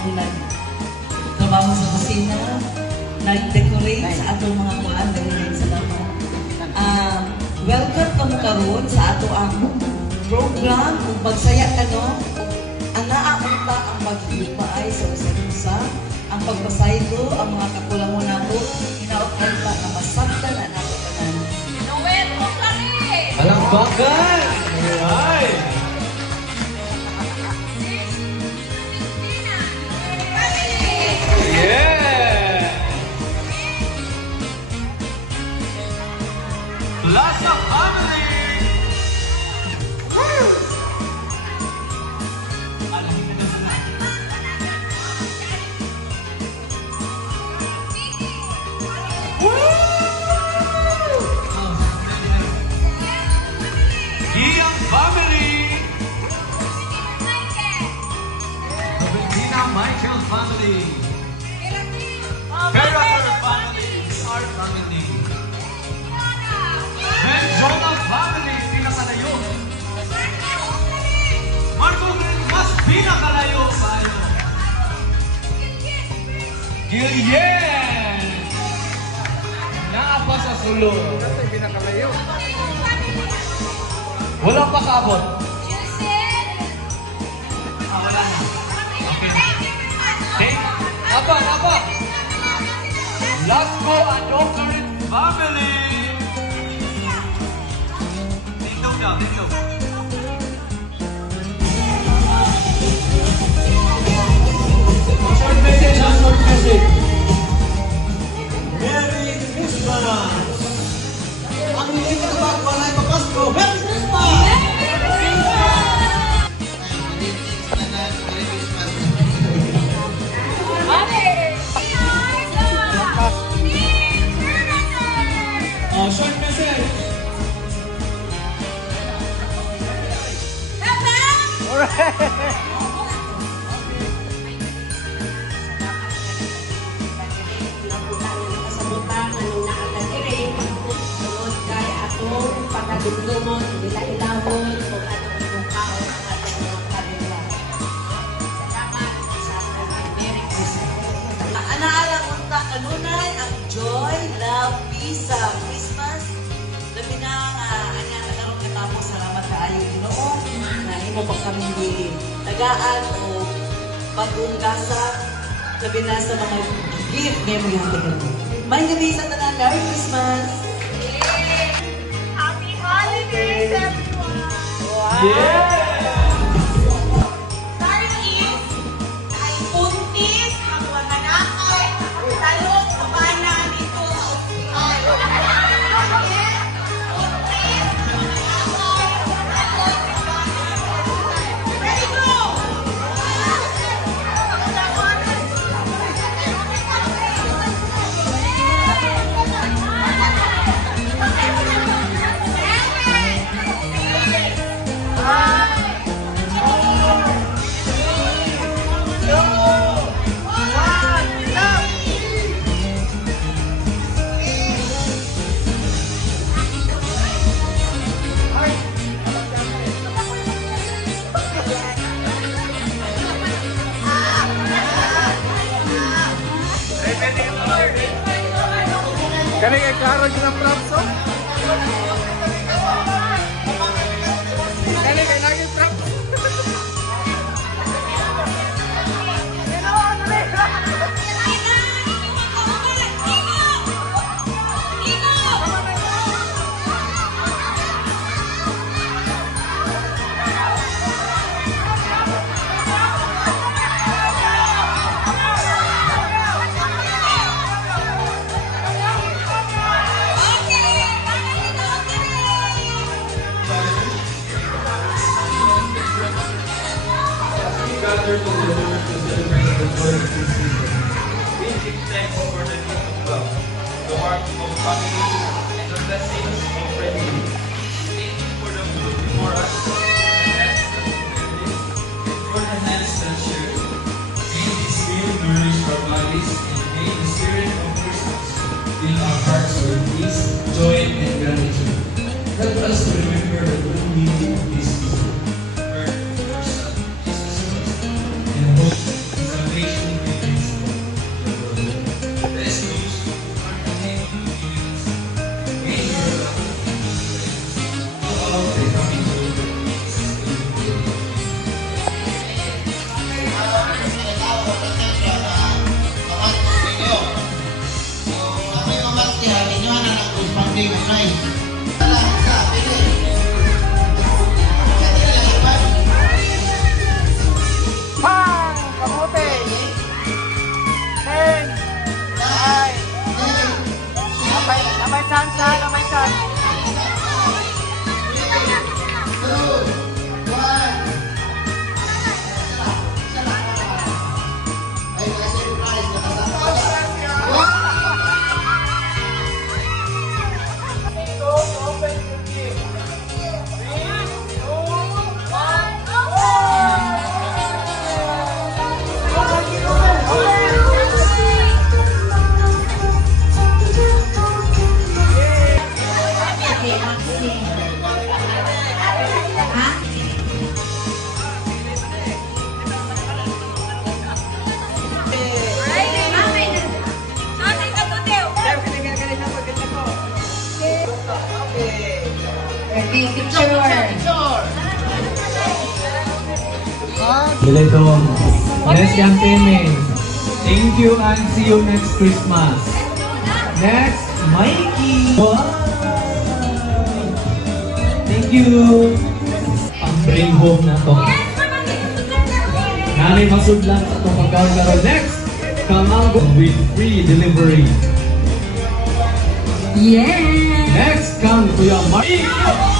atong nagtrabaho sa kusina, nag-decorate sa atong mga kuan, dahil sa laman. Welcome kamo karon sa ato ang program kung pagsaya ka no. Ang naamunta ang paghipaay sa usa-usa, ang pagpasaylo, ang mga kakulangon nato, hinaot-ay pa na masaktan na nato tanan. Noel mo kami! Palakpakan! Ay! Yeah! Plaza Family! Giyang Family! Valentina Michael Family! Perator Family! Our Family! Benjona Family! Pinakalayo! Marco Green mas pinakalayo tayo! Gillian! Naapa sa sulod! Pinakalayo! Walang pakabot. Wala na. Okay. Okay. Apa? Lasco and Ocarin Family. Dito daw, dito. Short message. Merry Christmas. Ang likas ba wala pa Pasko? Merry Christmas. Short message. Alright. Pagkadugdumon, nila-ilawon, kung anong mukhaon ang ating mga kaluluwa. Salamat sa ating Merry Christmas. Naalang unta kanunay ang joy, love, peace sa Christmas. Labi na anya karon katamo salamat kaayo Ginoo na imo pa kami tagaan o bagong gasa labi na sa mga gift nga mo ihatag. May gabi sa tanan, Merry Christmas. Happy holidays, everyone! Yeah! Ay puntis, ang mga nakay, talong, kabana, dito, Ready, go! Kani kay klaro ng props, oh? Kani kay lagi props. Okay. picture. Dito. Bless yung teaming. Thank you and see you next Christmas. Next, Mikey. Wow. Thank you. Ang bring home na to. Nanay masudlan sa itong pagkaon karon. Next, Kamango with free delivery. Yeah! Next, come to your Mikey.